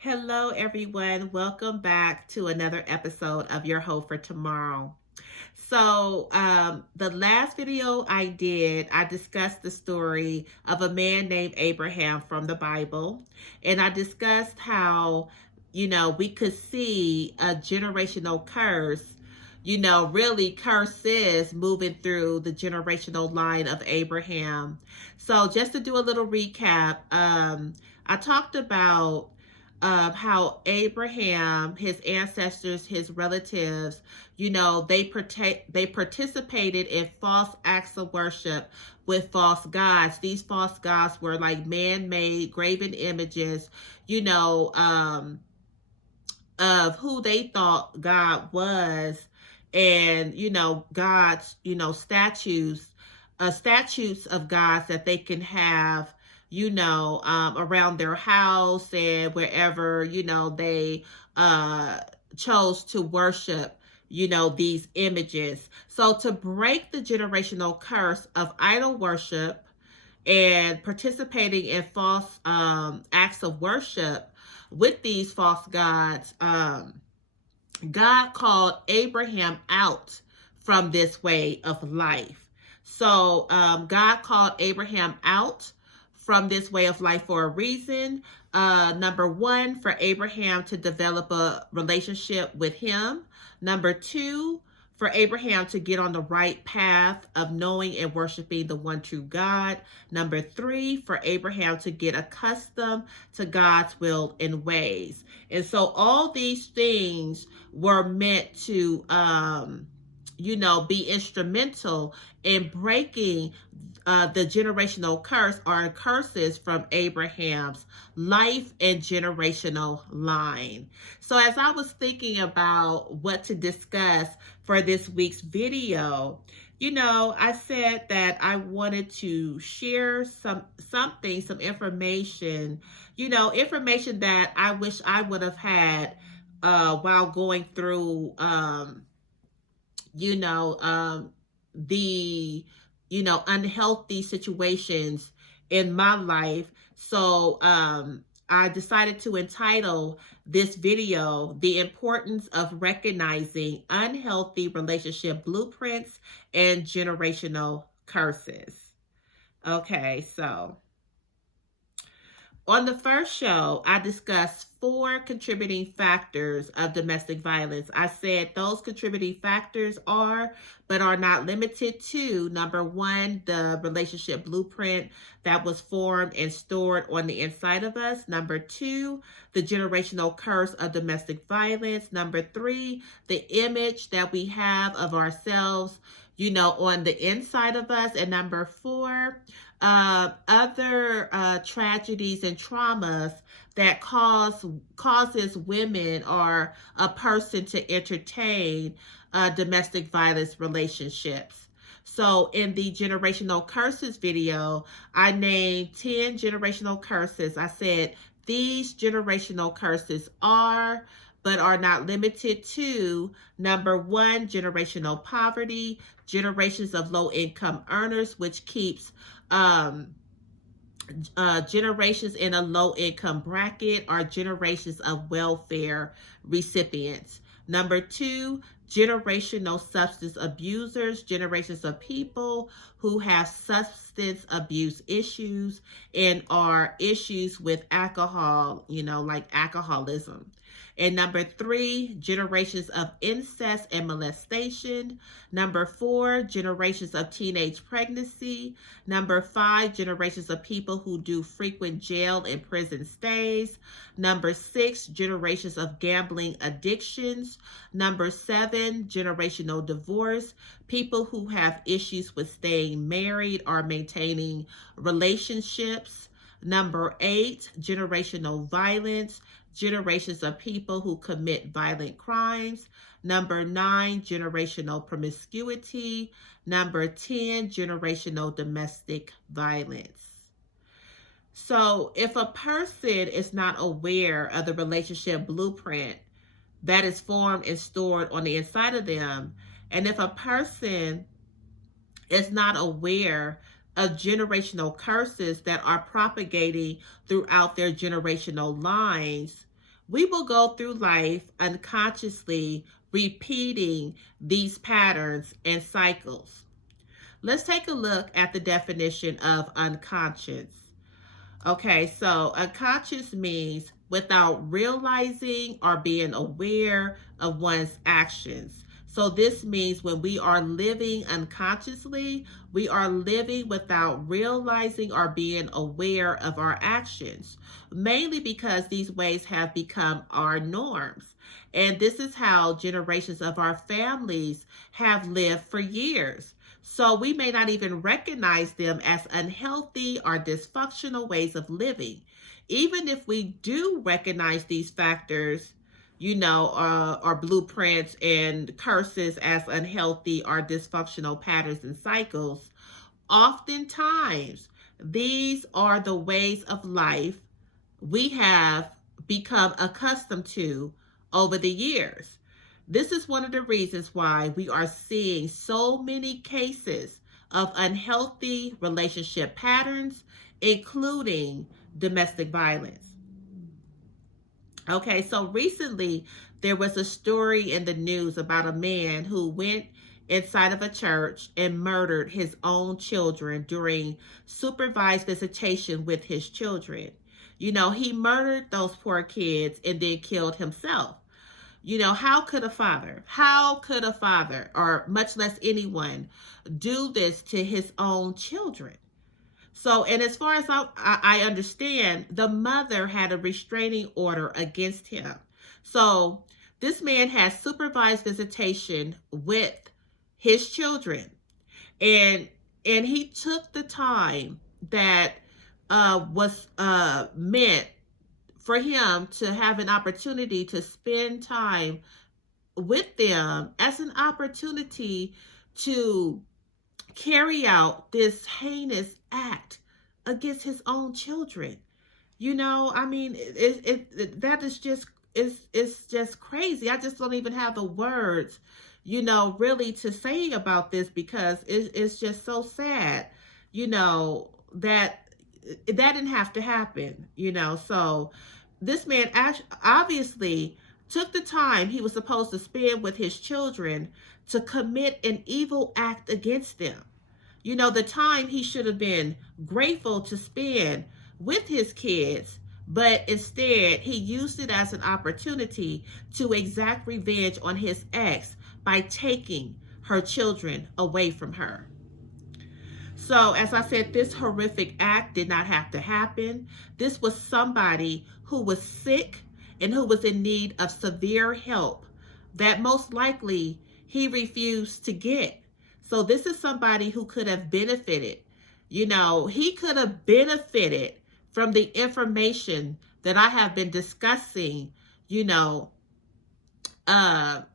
Hello, everyone. Welcome back to another episode of Your Hope for Tomorrow. The last video I discussed the story of a man named Abraham from the Bible, and I discussed how, we could see a generational curse, really curses moving through the generational line of Abraham. So, just to do a little recap, I talked about how Abraham, his ancestors, his relatives, they participated in false acts of worship with false gods. These false gods were like man-made graven images, you know, um, of who they thought God was, and God's statues of gods that they can have, around their house and wherever they uh chose to worship these images. So to break the generational curse of idol worship and participating in false acts of worship with these false gods, God called Abraham out from this way of life. God called Abraham out from this way of life for a reason. Number one, for Abraham to develop a relationship with him. Number two, for Abraham to get on the right path of knowing and worshiping the one true God. Number three, for Abraham to get accustomed to God's will and ways. And so all these things were meant to, be instrumental in breaking the generational curse or curses from Abraham's life and generational line. So, as I was thinking about what to discuss for this week's video, I said that I wanted to share some information, information that I wish I would have had while going through, you know, um, the, unhealthy situations in my life. I decided to entitle this video "The Importance of Recognizing Unhealthy Relationship Blueprints and Generational Curses." Okay, so on the first show, I discussed four contributing factors of domestic violence. I said those contributing factors are, but are not limited to, number one, the relationship blueprint that was formed and stored on the inside of us. Number two, the generational curse of domestic violence. Number three, the image that we have of ourselves, on the inside of us. And number four, other tragedies and traumas that causes women or a person to entertain domestic violence relationships. So in the generational curses video, I named 10 generational curses. I said these generational curses are, but are not limited to, number one, generational poverty, generations of low income earners, which keeps generations in a low income bracket are generations of welfare recipients. Number two, generational substance abusers, generations of people who have substance abuse issues and are issues with alcohol, like alcoholism. And number three, generations of incest and molestation. Number four, generations of teenage pregnancy. Number five, generations of people who do frequent jail and prison stays. Number six, generations of gambling addictions. Number seven, generational divorce. People who have issues with staying married or maintaining relationships. Number eight, generational violence. Generations of people who commit violent crimes. Number nine, generational promiscuity. Number 10, generational domestic violence. So if a person is not aware of the relationship blueprint that is formed and stored on the inside of them, and if a person is not aware of generational curses that are propagating throughout their generational lines, we will go through life unconsciously repeating these patterns and cycles. Let's take a look at the definition of unconscious. Okay, so unconscious means without realizing or being aware of one's actions. So this means when we are living unconsciously, we are living without realizing or being aware of our actions, mainly because these ways have become our norms. And this is how generations of our families have lived for years. So we may not even recognize them as unhealthy or dysfunctional ways of living. Even if we do recognize these factors, or blueprints and curses as unhealthy or dysfunctional patterns and cycles, oftentimes these are the ways of life we have become accustomed to over the years. This is one of the reasons why we are seeing so many cases of unhealthy relationship patterns, including domestic violence. Okay, so recently there was a story in the news about a man who went inside of a church and murdered his own children during supervised visitation with his children. He murdered those poor kids and then killed himself. How could a father, or much less anyone, do this to his own children? So, and as far as I understand, the mother had a restraining order against him. So, this man has supervised visitation with his children, and he took the time that was meant for him to have an opportunity to spend time with them as an opportunity to carry out this heinous act against his own children. I mean, that is just it's just crazy. I just don't even have the words, really to say about this, because it's just so sad, that didn't have to happen. So this man obviously took the time he was supposed to spend with his children to commit an evil act against them. The time he should have been grateful to spend with his kids, but instead he used it as an opportunity to exact revenge on his ex by taking her children away from her. So, as I said, this horrific act did not have to happen. This was somebody who was sick and who was in need of severe help that most likely he refused to get. So, this is somebody who could have benefited. He could have benefited from the information that I have been discussing, on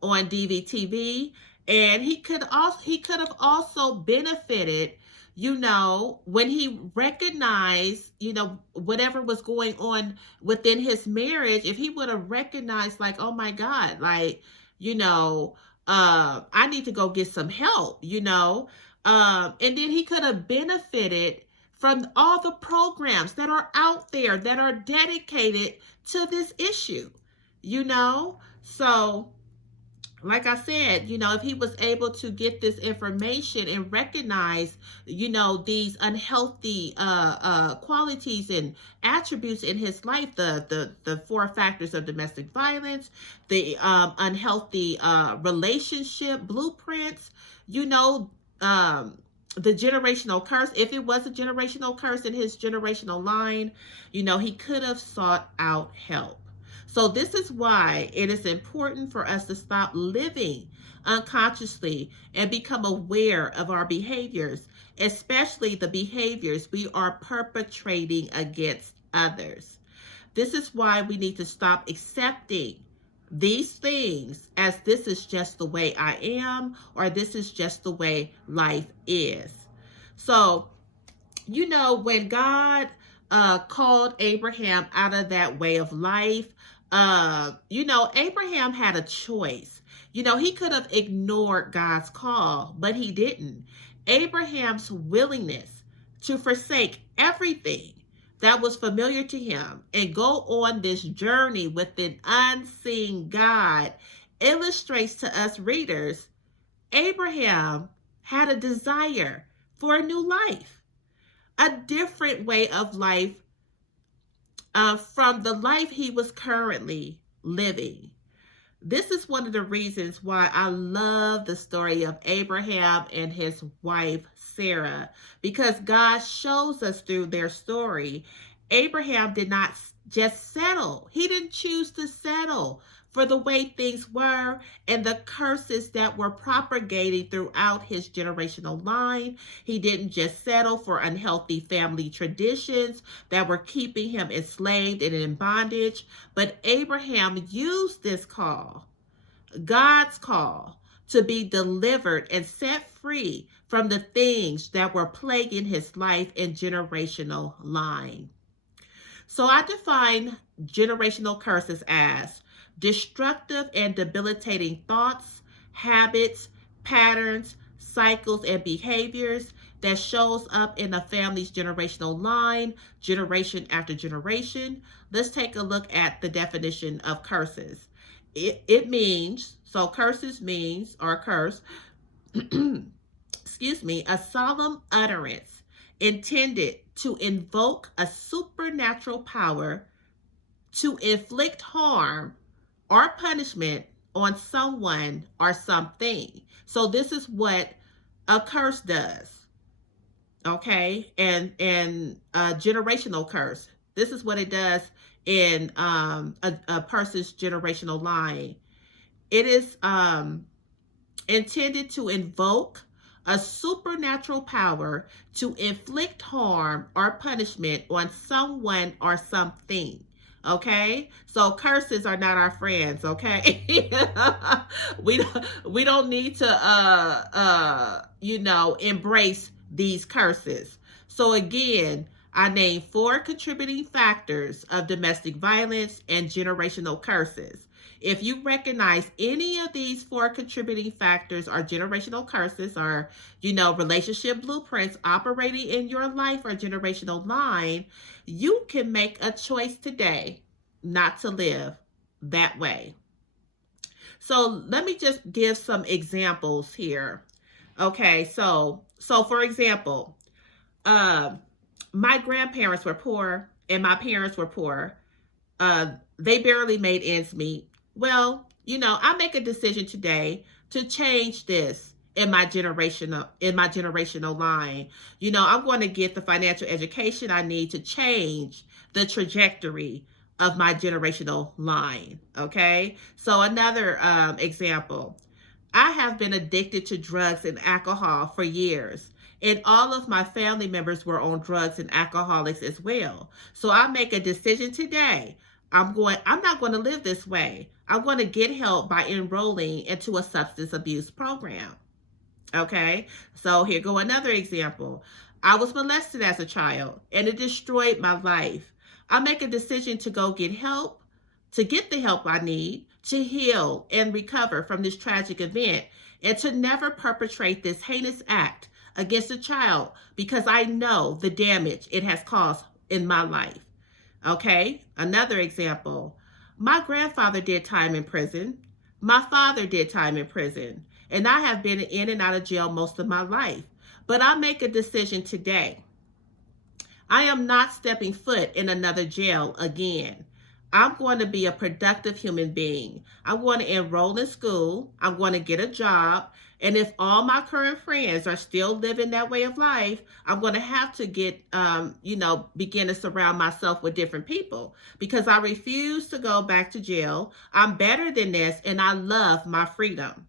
DVTV. And he could have also benefited, when he recognized, whatever was going on within his marriage. If he would have recognized, like, oh my God, like, I need to go get some help, and then he could have benefited from all the programs that are out there that are dedicated to this issue, So, like I said, if he was able to get this information and recognize, these unhealthy qualities and attributes in his life, the 4 factors of domestic violence, the unhealthy relationship blueprints, the generational curse. If it was a generational curse in his generational line, he could have sought out help. So this is why it is important for us to stop living unconsciously and become aware of our behaviors, especially the behaviors we are perpetrating against others. This is why we need to stop accepting these things as this is just the way I am, or this is just the way life is. So, when God called Abraham out of that way of life, Abraham had a choice. He could have ignored God's call, but he didn't. Abraham's willingness to forsake everything that was familiar to him and go on this journey with an unseen God illustrates to us readers Abraham had a desire for a new life, a different way of life from the life he was currently living. This is one of the reasons why I love the story of Abraham and his wife Sarah, because God shows us through their story. Abraham did not just settle, he didn't choose to settle for the way things were and the curses that were propagating throughout his generational line. He didn't just settle for unhealthy family traditions that were keeping him enslaved and in bondage, but Abraham used this call, God's call, to be delivered and set free from the things that were plaguing his life and generational line. So I define generational curses as destructive and debilitating thoughts, habits, patterns, cycles, and behaviors that shows up in a family's generational line, generation after generation. Let's take a look at the definition of curses. It means, so curses means, or curse, excuse me, a solemn utterance intended to invoke a supernatural power to inflict harm or punishment on someone or something. So this is what a curse does. Okay, and a generational curse. This is what it does in a person's generational line. It is intended to invoke a supernatural power to inflict harm or punishment on someone or something. Okay, so curses are not our friends. Okay, we don't need to embrace these curses. So again, I named 4 contributing factors of domestic violence and generational curses. If you recognize any of these 4 contributing factors or generational curses or, relationship blueprints operating in your life or generational line, you can make a choice today not to live that way. So let me just give some examples here. Okay, so for example, my grandparents were poor and my parents were poor. They barely made ends meet. Well, I make a decision today to change this in my generational line. I'm going to get the financial education I need to change the trajectory of my generational line. Okay, so another example. I have been addicted to drugs and alcohol for years, and all of my family members were on drugs and alcoholics as well. So I make a decision today. I'm not going to live this way. I'm going to get help by enrolling into a substance abuse program. Okay, so here go another example. I was molested as a child and it destroyed my life. I make a decision to go get help, to get the help I need to heal and recover from this tragic event, and to never perpetrate this heinous act against a child because I know the damage it has caused in my life. Okay, another example. My grandfather did time in prison. My father did time in prison. And I have been in and out of jail most of my life. But I make a decision today. I am not stepping foot in another jail again. I'm going to be a productive human being. I'm going to enroll in school. I'm going to get a job. And if all my current friends are still living that way of life, I'm going to have to begin to surround myself with different people because I refuse to go back to jail. I'm better than this and I love my freedom.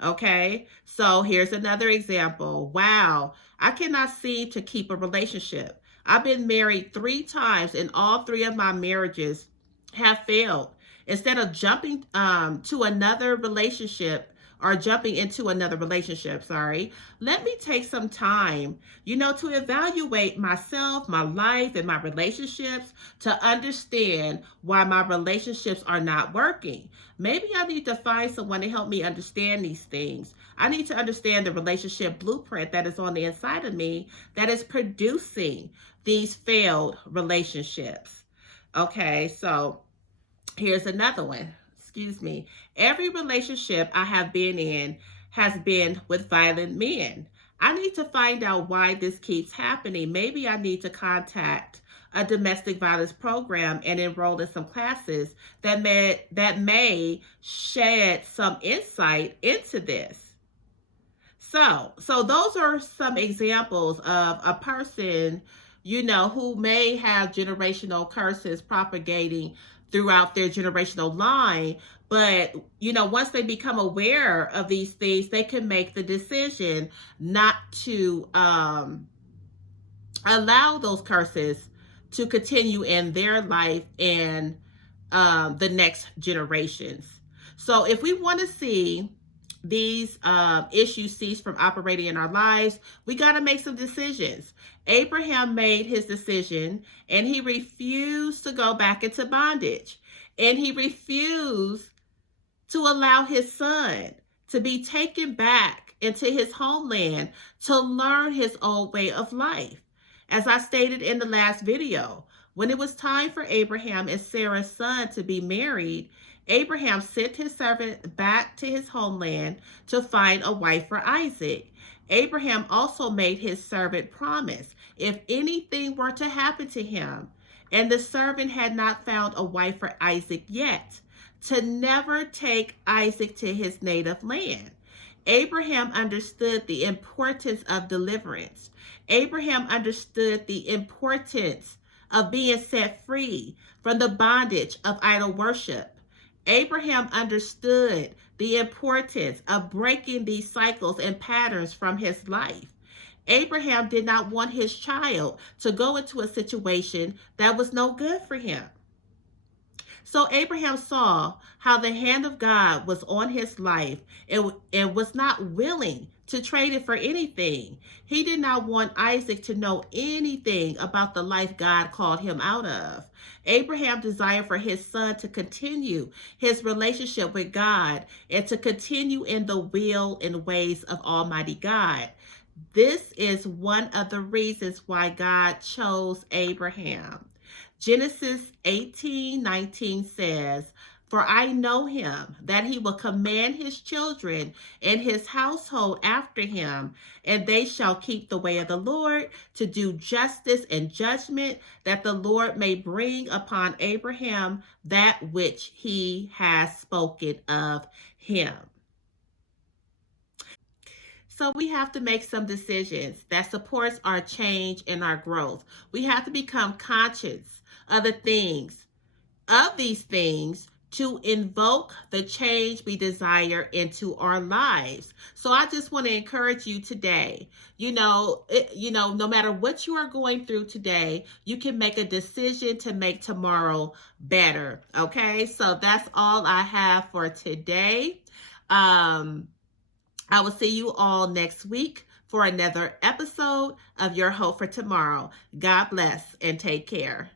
Okay, so here's another example. Wow, I cannot seem to keep a relationship. I've been married 3 times and all 3 of my marriages have failed. Instead of jumping to another relationship or jumping into another relationship, sorry, let me take some time, to evaluate myself, my life, and my relationships to understand why my relationships are not working. Maybe I need to find someone to help me understand these things. I need to understand the relationship blueprint that is on the inside of me that is producing these failed relationships. Okay, so here's another one. Excuse me. Every relationship I have been in has been with violent men. I need to find out why this keeps happening. Maybe I need to contact a domestic violence program and enroll in some classes that may shed some insight into this. So those are some examples of a person, who may have generational curses propagating throughout their generational line. But, once they become aware of these things, they can make the decision not to allow those curses to continue in their life and the next generations. So if we want to see these issues cease from operating in our lives, we got to make some decisions. Abraham made his decision and he refused to go back into bondage. And he refused to allow his son to be taken back into his homeland to learn his old way of life. As I stated in the last video, when it was time for Abraham and Sarah's son to be married, Abraham sent his servant back to his homeland to find a wife for Isaac. Abraham also made his servant promise if anything were to happen to him, and the servant had not found a wife for Isaac yet, to never take Isaac to his native land. Abraham understood the importance of deliverance. Abraham understood the importance of being set free from the bondage of idol worship. Abraham understood the importance of breaking these cycles and patterns from his life. Abraham did not want his child to go into a situation that was no good for him. So Abraham saw how the hand of God was on his life and was not willing to trade it for anything. He did not want Isaac to know anything about the life God called him out of. Abraham desired for his son to continue his relationship with God and to continue in the will and ways of Almighty God. This is one of the reasons why God chose Abraham. Genesis 18:19 says, "For I know him, that he will command his children and his household after him, and they shall keep the way of the Lord to do justice and judgment, that the Lord may bring upon Abraham that which he has spoken of him." So we have to make some decisions that supports our change and our growth. We have to become conscious of these things to invoke the change we desire into our lives. So I just want to encourage you today. No matter what you are going through today, you can make a decision to make tomorrow better. Okay? So that's all I have for today. I will see you all next week for another episode of Your Hope for Tomorrow. God bless and take care.